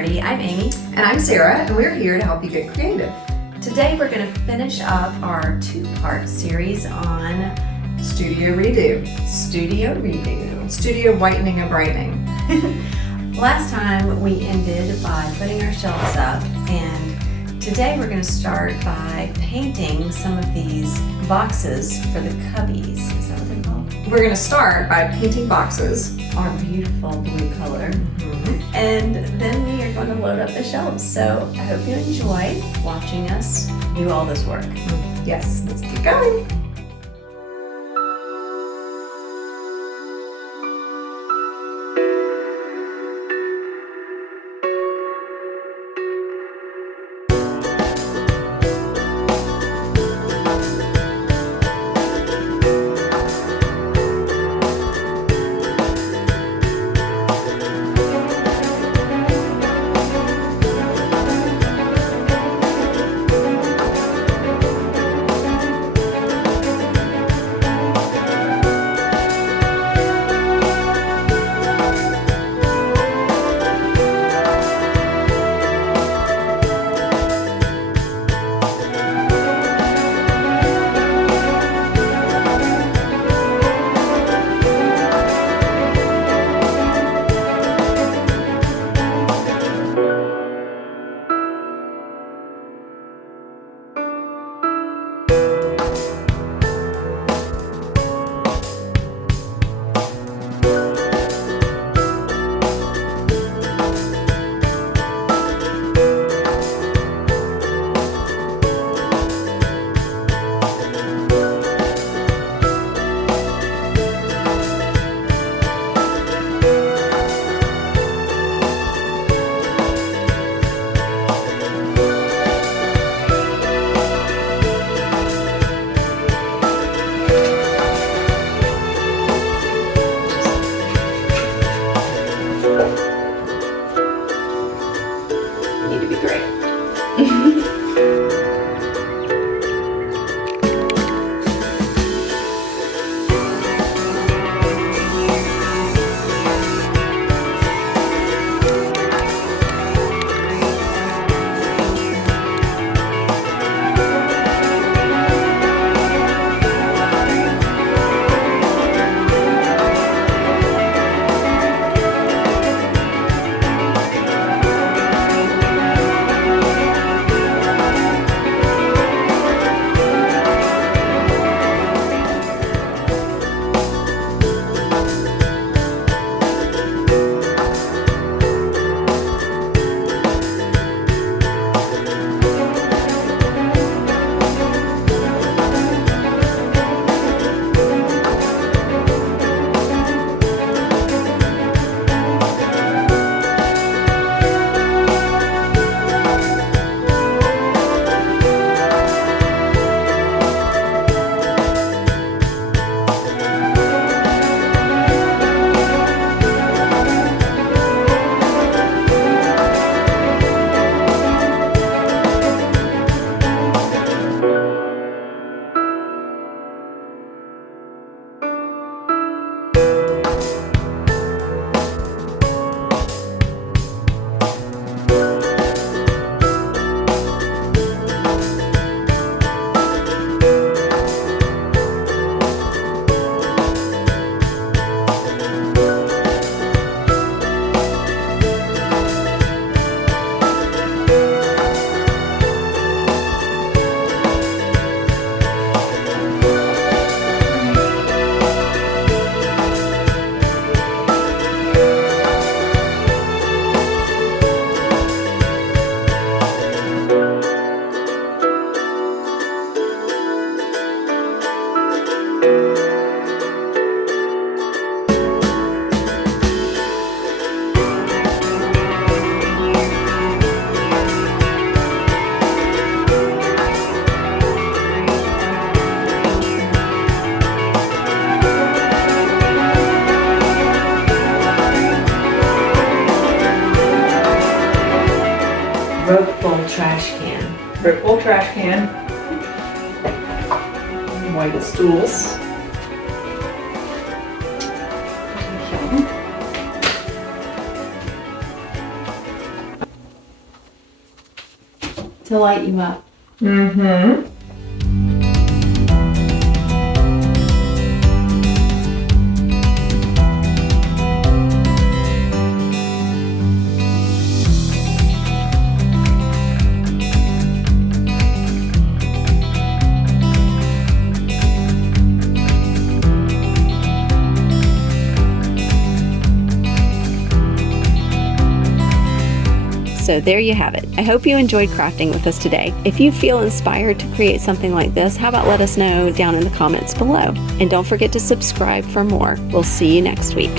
Dirty. I'm Amy. And I'm Sarah, and we're here to help you get creative. Today we're going to finish up our two-part series on Studio redo. studio redo. Studio whitening and brightening. Last time we ended by putting our shelves up, and today we're going to start by painting some of these boxes for the cubbies. Is that what they're called? We're going to start by painting boxes. Our beautiful blue color. And then we are going to load up the shelves. So I hope you enjoy watching us do all this work. Yes, let's keep going. Need to be great. Ropeable trash can. Rippable trash can. White stools. to light you up. Mm-hmm. So there you have it. I hope you enjoyed crafting with us today. If you feel inspired to create something like this, how about let us know down in the comments below? And don't forget to subscribe for more. We'll see you next week.